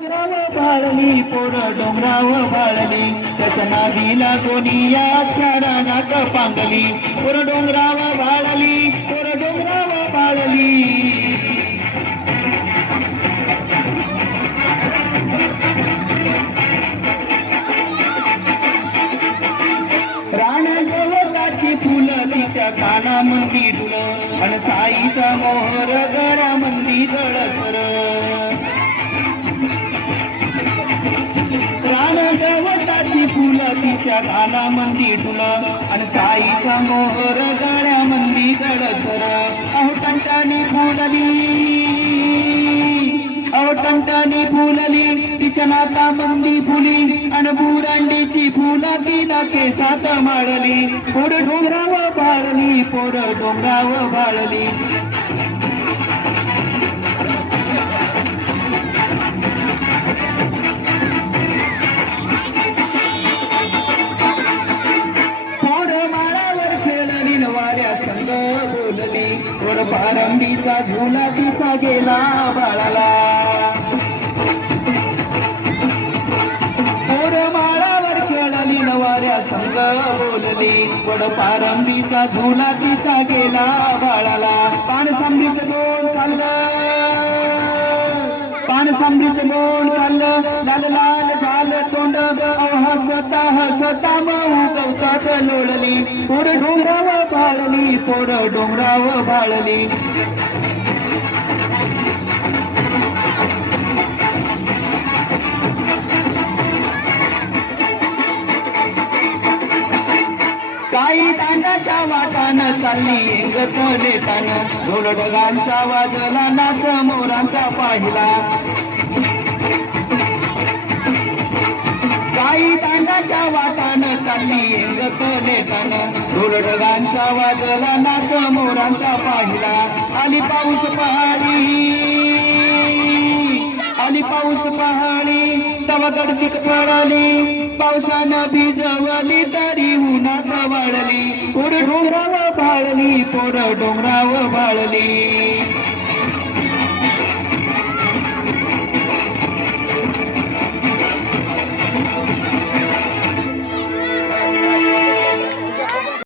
डोंगराव भाळली पोर डोंगराव भाळली त्याच्या नादीला कोणी या नाक पांगली पोर डोंगराव भाळली पोर डोंगराव भाळली रान गवताची फुलं तिच्या कानामंदी डुलं आणि चाईचा मोहर गळ्यामंदी गळसर गवताची फुलं तिच्या गालामंदी डुलं आणि चाईच्या मोहर गळ्यामंदी गळसर अहो टंटानी फुलली तिच्या नाकामंदी फुली आणि बुरांडीची फुला तिला केसात माळली पोर डोंगराव भाळली पोर डोंगराव भाळली पोर पारंबीचा झुला तिचा गेला बाळाला पोर माळावर खेळली नवाऱ्या संग बोलली पोर पारंबीचा झुला तिचा गेला बाळाला पान समृद्ध दोन खाल्लं लाल लाल झालं तोंड हसता हसता मऊ गवतात लोळली पोर डोंगराव भाळली पोर डोंगराव भाळली काही तांडाच्या वाटानं चालली इंगत लेटानं ढोल ढगांचा वाजला नाच मोरांचा पाहिला काही तांडाच्या वाटानं चालली इंगत लेटानं ढोल ढगांचा वाजला नाच मोरांचा पाहिला आली पाऊस पहाडी तवा गडतीत पडली पावसानं भिजवली तरी उन्हात वाळली पोर डोंगराव भाळली पोर डोंगराव भाळली